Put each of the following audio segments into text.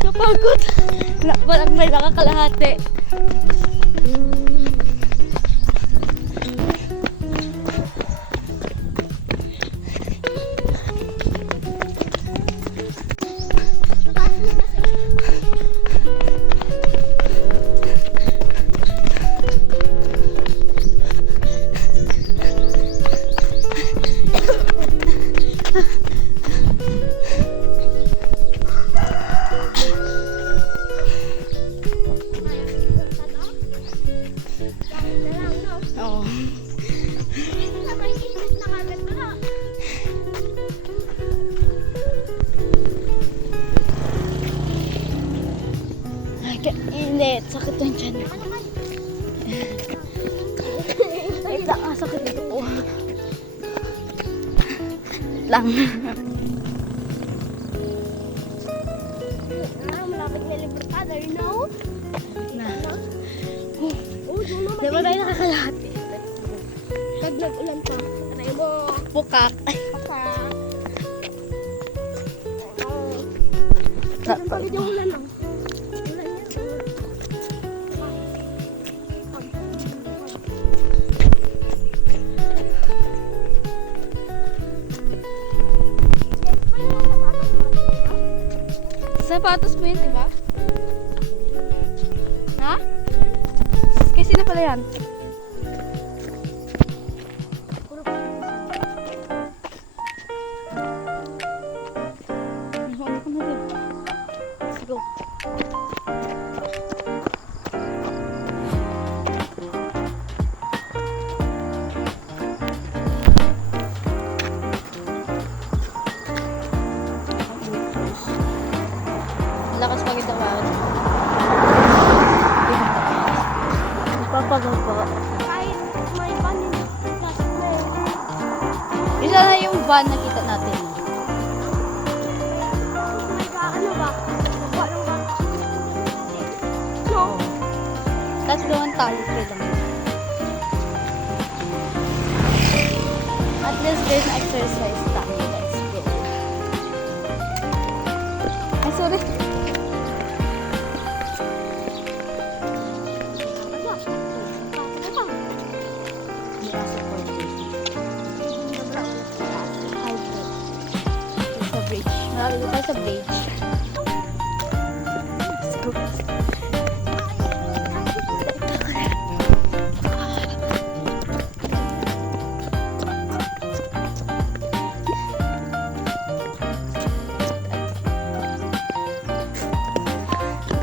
Napagod. Walang may nakakalahati. Oo. Ay, kainit. Sakit yung tiyan ko. Wait lang, sakit dito ko. Lang. Malapit na Libertador, no? Na. Oh, doon naman. Di ba tayo nakakalahati? Pag nag-ulan pa, try mo. Bukak. Ay. Pa. Saan pa yung ulan lang? Ulan yan. Sapatos mo yun, diba? Ha? Kaya sino pala yan? Ano ko na din. Let's go. Lakas pag ito ba? Nagpapagal pa. Kahit may panin, plastic na yun. Isa na yung van na kita natin. May ano ba? Walang ba? No? Tapos doon tayo lang. At least there's an exercise tayo. Let's go. Ay, sorry. Sa bridge. Marami tayo sa bridge. Let's go.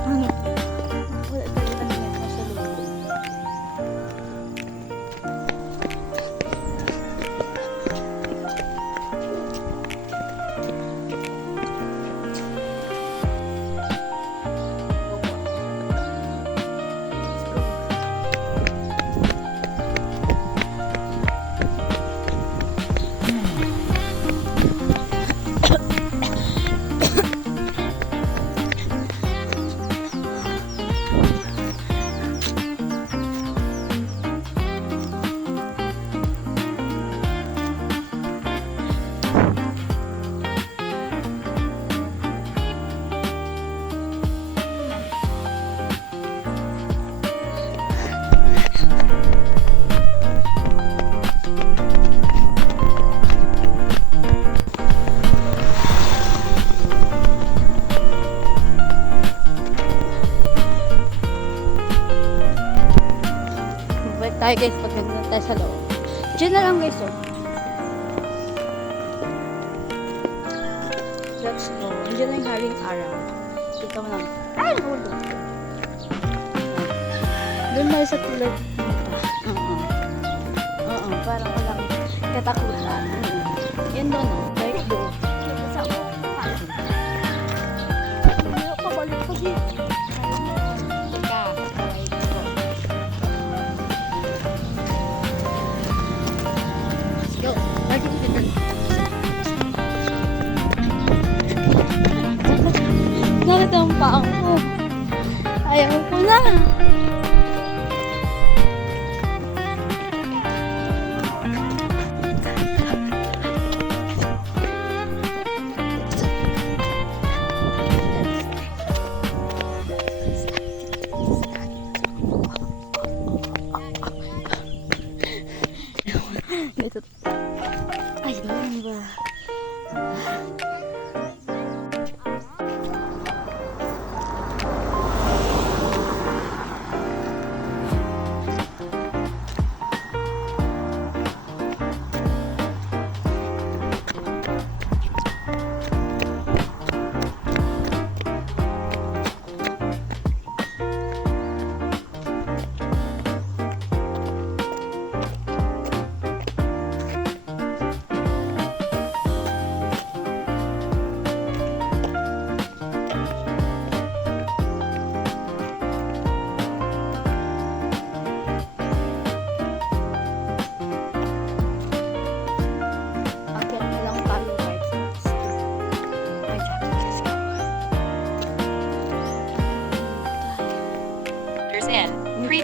Hangin. Wala tayo ano yan. Nasa loob. Balik tayo guys pag nandun tayo sa loob. Diyan na lang guys oh. Let's go. Diyan na yung haring araw. Dito mo lang. Ay! Ulo! Doon tayo sa tulad dito. Oo, parang walang katakutan. Yan doon oh. Right doon. Sa ako. Pabalik ko dito. Teka, right ko. Let's go. Lagi dito doon. Bakit ang paang ko? Ayaw ko na.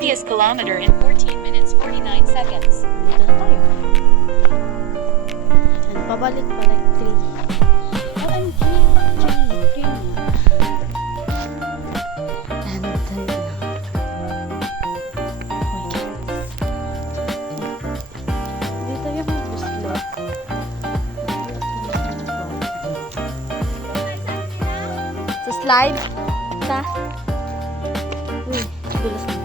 Previous kilometer in 14 minutes 49 seconds. Dito na tayo. And pabalik pa like 3. OMG! 3 na. And 3 na. Okay. Dito yung buslo. Sa slide. Ta. Uy, dulas na.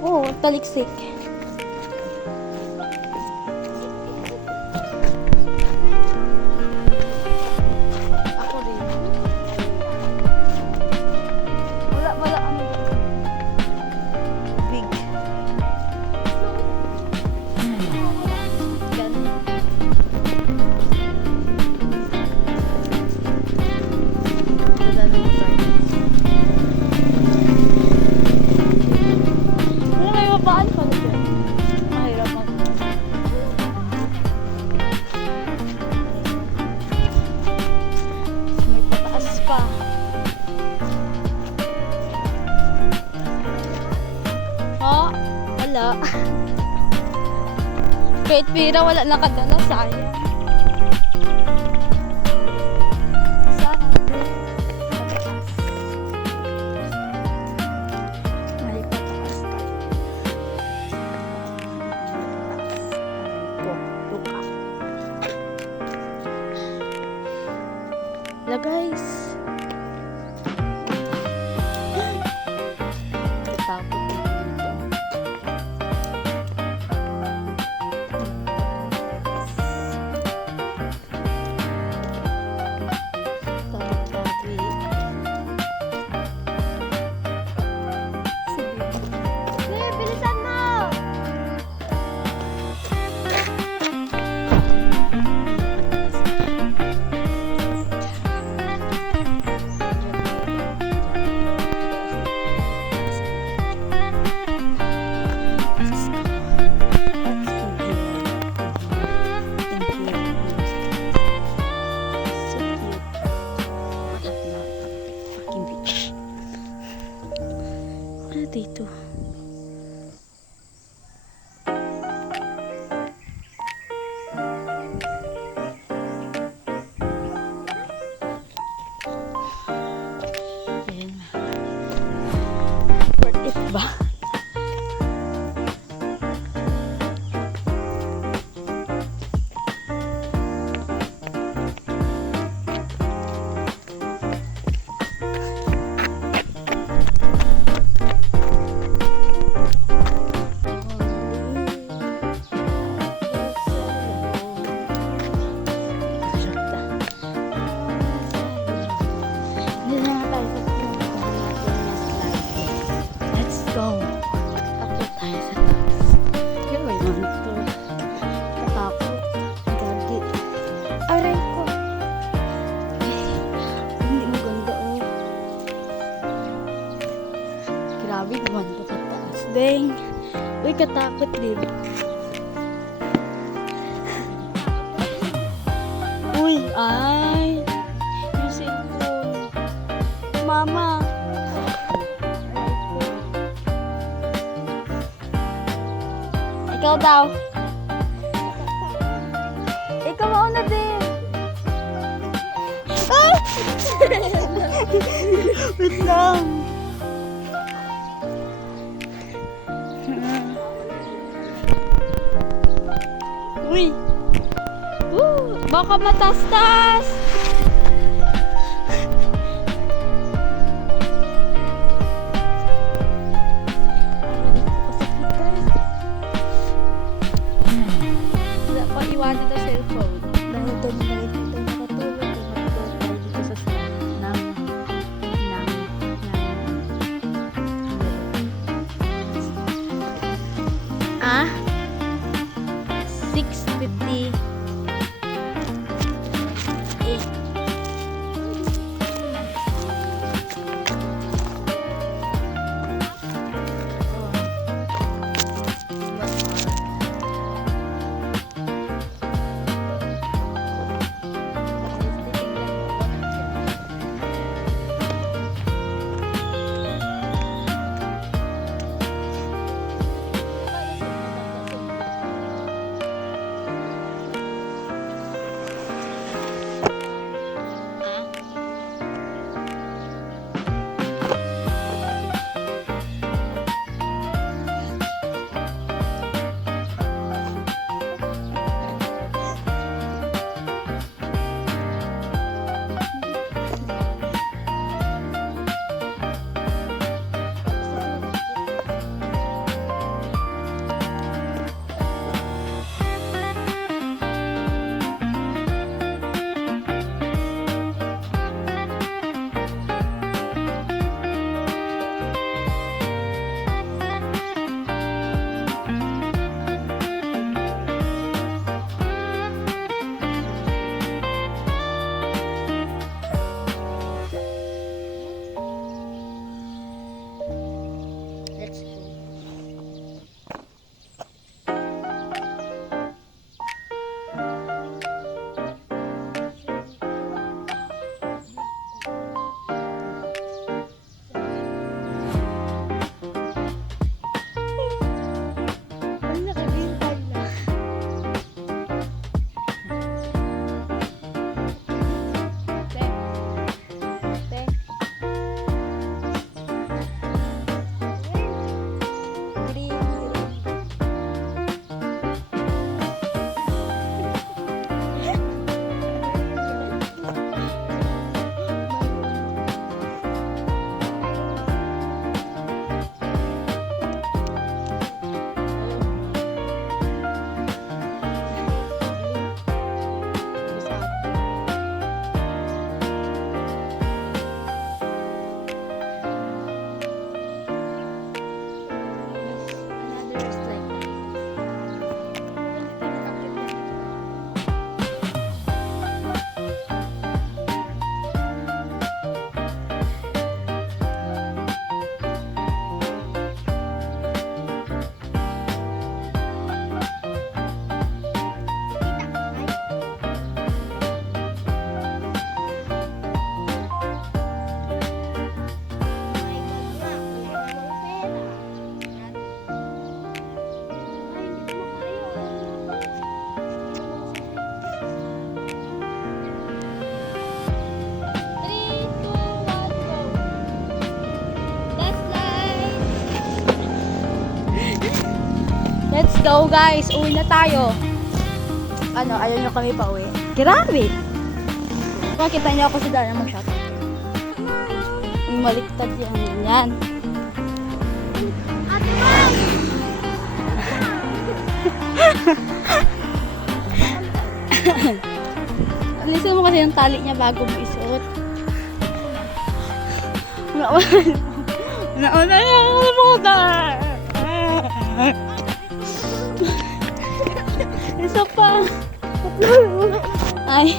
Oh, taliksik. Ako rin. Wala ano. Big. Ganun. Wala na yung gardens. Ano may mabaan pa na dyan? Mahirap mag... May pataas pa. Oh, wala. Kahit pira wala nakadala, sayang. Sana. Pataas. May pataas tayo. Look up. Hello guys. Natakot din dito. Tawi-tawi. Sige. Sige, bilisan mo! Dito. Ayan. Worth it ba? Let's go. Takot tayo sa taas. Yung may manto. Katakot. Gagi. Aray ko. Hindi mo ganda oh. Grabe manto ka taas. Dang. Uy, katakot din. Uy, ay. Yung cellphone. Mama. Ikaw daw. Ikaw mauna din. Ay! Wait lang. Uy. Baka matastas. Wala pa iwanan na cellphone. Dahil doon na ito nakatulog. Tayo dito sa slide. Ah? 6:50. go guys, uwi na tayo. Ano, ayaw nyo kami pa uwi. Grabe! Makita niyo ako sa daan mag-shot. Maliktad yan. Yan. Ate Ma'am! Alisin mo kasi yung tali niya bago mo isuot. Nauna na ako mo ka. Isa pa. Ay.